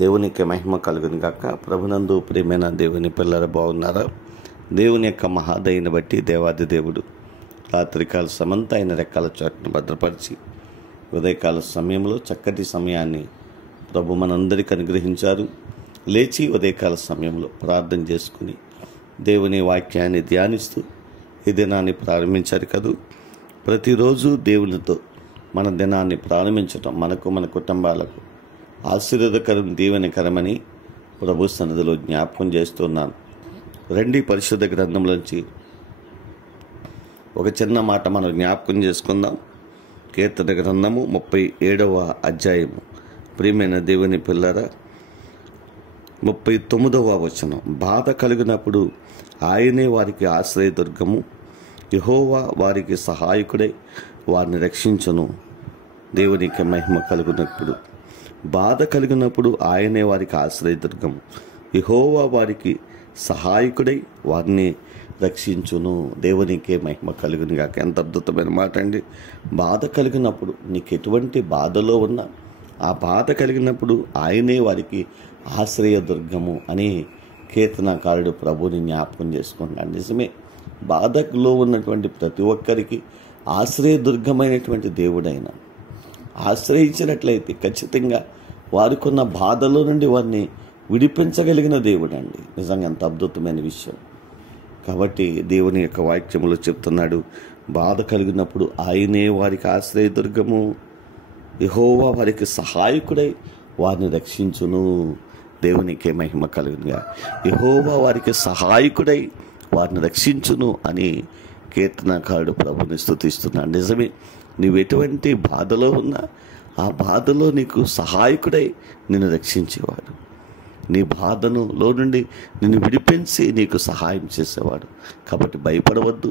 దేవునికి మహిమ కలుగును గాక. ప్రభునందు ప్రియమైన దేవుని పిల్లలు బాగున్నారా? దేవుని యొక్క మహాదయని బట్టి దేవాది దేవుడు రాత్రికాల సమంత అయిన రెక్కల చోటును భద్రపరిచి ఉదయకాల సమయంలో చక్కటి సమయాన్ని ప్రభు మనందరికీ అనుగ్రహించారు. లేచి ఉదయకాల సమయంలో ప్రార్థన చేసుకుని దేవుని వాక్యాన్ని ధ్యానిస్తూ ఈ దినాన్ని ప్రారంభించారు కదూ. ప్రతిరోజు దేవునితో మన దినాన్ని ప్రారంభించటం మనకు, మన కుటుంబాలకు ఆశీర్వాదకరం, దీవెనకరమని ప్రభు సన్నిధిలో జ్ఞాపకం చేస్తున్నాను. రండి, పరిశుద్ధ గ్రంథంలోంచి ఒక చిన్న మాట మనం జ్ఞాపకం చేసుకుందాం. కీర్తన గ్రంథము 37వ అధ్యాయము. ప్రియమైన దేవుని పిల్లరా, 39వ వచనం. బాధ కలిగినప్పుడు ఆయనే వారికి ఆశ్రయదుర్గము, యెహోవా వారికి సహాయకుడై వారిని రక్షించును. దేవునికి మహిమ కలుగునప్పుడు, బాధ కలిగినప్పుడు ఆయనే వారికి ఆశ్రయదుర్గము, యెహోవా వారికి సహాయకుడై వారిని రక్షించును. దేవునికే మహిమ కలుగును గాక. ఎంత అద్భుతమైన మాట అండి. బాధ కలిగినప్పుడు, నీకు ఎటువంటి బాధలో ఉన్నా ఆ బాధ కలిగినప్పుడు ఆయనే వారికి ఆశ్రయదుర్గము అని కీర్తనకారుడు ప్రభుని జ్ఞాపకం చేసుకుంటున్నాడు. నిజమే, బాధలో ఉన్నటువంటి ప్రతి ఒక్కరికి ఆశ్రయదుర్గమైనటువంటి దేవుడైన ఆశ్రయించినట్లయితే ఖచ్చితంగా వారికి ఉన్న బాధలో నుండి వారిని విడిపించగలిగిన దేవుడు అండి. నిజంగా ఎంత అద్భుతమైన విషయం. కాబట్టి దేవుని యొక్క వాక్యములో చెప్తున్నాడు, బాధ కలిగినప్పుడు ఆయనే వారికి ఆశ్రయదుర్గము, యెహోవా వారికి సహాయకుడై వారిని రక్షించును. దేవునికే మహిమ కలుగునుగా. యెహోవా వారికి సహాయకుడై వారిని రక్షించును అని కీర్తనకారుడు ప్రభుని స్తుతిస్తున్నాడు. నిజమే, నీవు ఎటువంటి బాధలో ఉన్నా ఆ బాధలో నీకు సహాయకుడై నిన్ను రక్షించేవాడు, నీ బాధలో నుండి నిన్ను విడిపించి నీకు సహాయం చేసేవాడు. కాబట్టి భయపడవద్దు,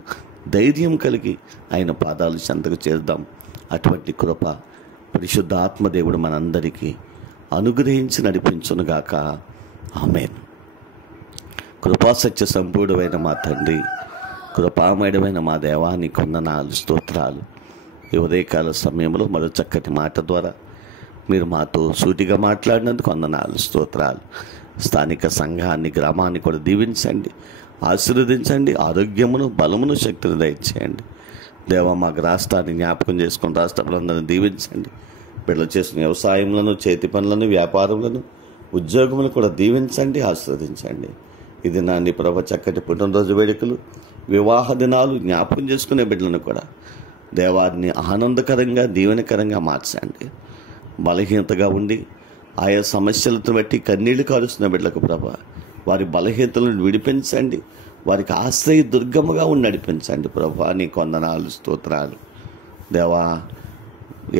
ధైర్యం కలిగి ఆయన పాదాలు చెంతకు చేరుదాం. అటువంటి కృప పరిశుద్ధ ఆత్మదేవుడు మనందరికీ అనుగ్రహించి నడిపించునుగాక. ఆమేన్. కృపాసత్య సంపూర్ణమైన మా తండ్రి, కృపామయమైన మా దేవానికి వందనాలు, స్తోత్రాలు. ఈ ఉదయకాల సమయంలో మరో చక్కటి మాట ద్వారా మీరు మాతో సూటిగా మాట్లాడినందుకు వందనాలు, స్తోత్రాలు. స్థానిక సంఘాన్ని, గ్రామాన్ని కూడా దీవించండి, ఆశీర్వదించండి. ఆరోగ్యమును, బలమును, శక్తిని దయచేయండి. దేవ, మాకు రాష్ట్రాన్ని జ్ఞాపకం చేసుకుని రాష్ట్ర ప్రజలందరినీ దీవించండి. బిడ్డలు చేసిన వ్యవసాయములను, చేతి పనులను, వ్యాపారములను, ఉద్యోగములను కూడా దీవించండి, ఆశీర్వదించండి. ఇది నాన్ని ప్రభ చక్కటి పుట్టినరోజు వేడుకలు, వివాహ దినాలు జ్ఞాపకం చేసుకునే బిడ్డలను కూడా దేవాన్ని ఆనందకరంగా, దీవెనకరంగా మార్చండి. బలహీనతగా ఉండి ఆయా సమస్యలతో బట్టి కన్నీళ్లు కారుస్తున్న బిడ్డలకు ప్రభ వారి బలహీనతలను విడిపించండి, వారికి ఆశ్రయ దుర్గముగా ఉండి నడిపించండి. ప్రభా నీకు వందనాలు, స్తోత్రాలు. దేవా,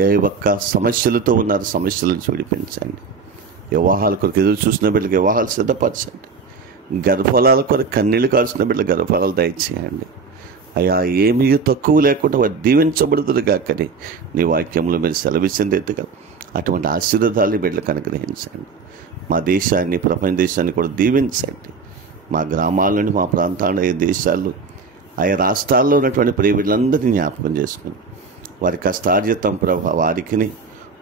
ఏ ఒక్క సమస్యలతో ఉన్నారు, సమస్యల నుంచి విడిపించండి. వివాహాల కొరకు ఎదురు చూసిన బిడ్డలకు వివాహాలు సిద్ధపరచండి. గర్భఫలాల కొరకు కన్నీళ్లు కాల్చిన బిడ్డలు గర్భఫలాలు దయచేయండి. అయ్యా, ఏమీ తక్కువ లేకుండా వారు దీవించబడుతుంది కాకని నీ వాక్యంలో మీరు సెలవిచ్చింది ఎత్తుగా అటువంటి ఆశీర్వాదాన్ని బిడ్డలకు అనుగ్రహించండి. మా దేశాన్ని, ప్రపంచ దేశాన్ని కూడా దీవించండి. మా గ్రామాల నుండి, మా ప్రాంతాల్లో, ఏ దేశాల్లో, ఆయా రాష్ట్రాల్లో ఉన్నటువంటి ప్రియ బిడ్డలందరినీ జ్ఞాపకం చేసుకుని వారి కష్టార్జితం ప్రభావ వారికి,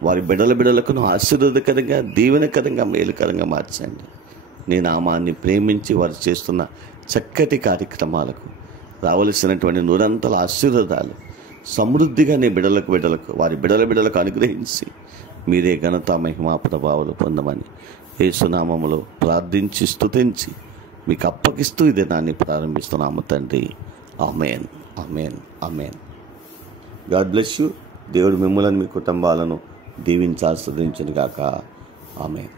వారి బిడ్డలకును ఆశీర్వాదకరంగా, దీవెనకరంగా, మేలుకరంగా మార్చండి. నీ నామాన్ని ప్రేమించి వారు చేస్తున్న చక్కటి కార్యక్రమాలకు రావలసినటువంటి నూరంతల ఆశీర్వాదాలు సమృద్ధిగా నీ బిడ్డలకు వారి బిడ్డలకు అనుగ్రహించి మీరే ఘనత, మహిమా, ప్రభావాలు పొందమని యేసునామములో ప్రార్థించి స్తుతించి మీకు అప్పగిస్తూ ఈ దినాన్ని ప్రారంభిస్తున్నాము తండ్రి. Amen, amen, amen. God bless you. దేవుడు మిమ్మల్ని, మీ కుటుంబాలను దీవించి ఆశీర్వదించును గాక. ఆమేన్.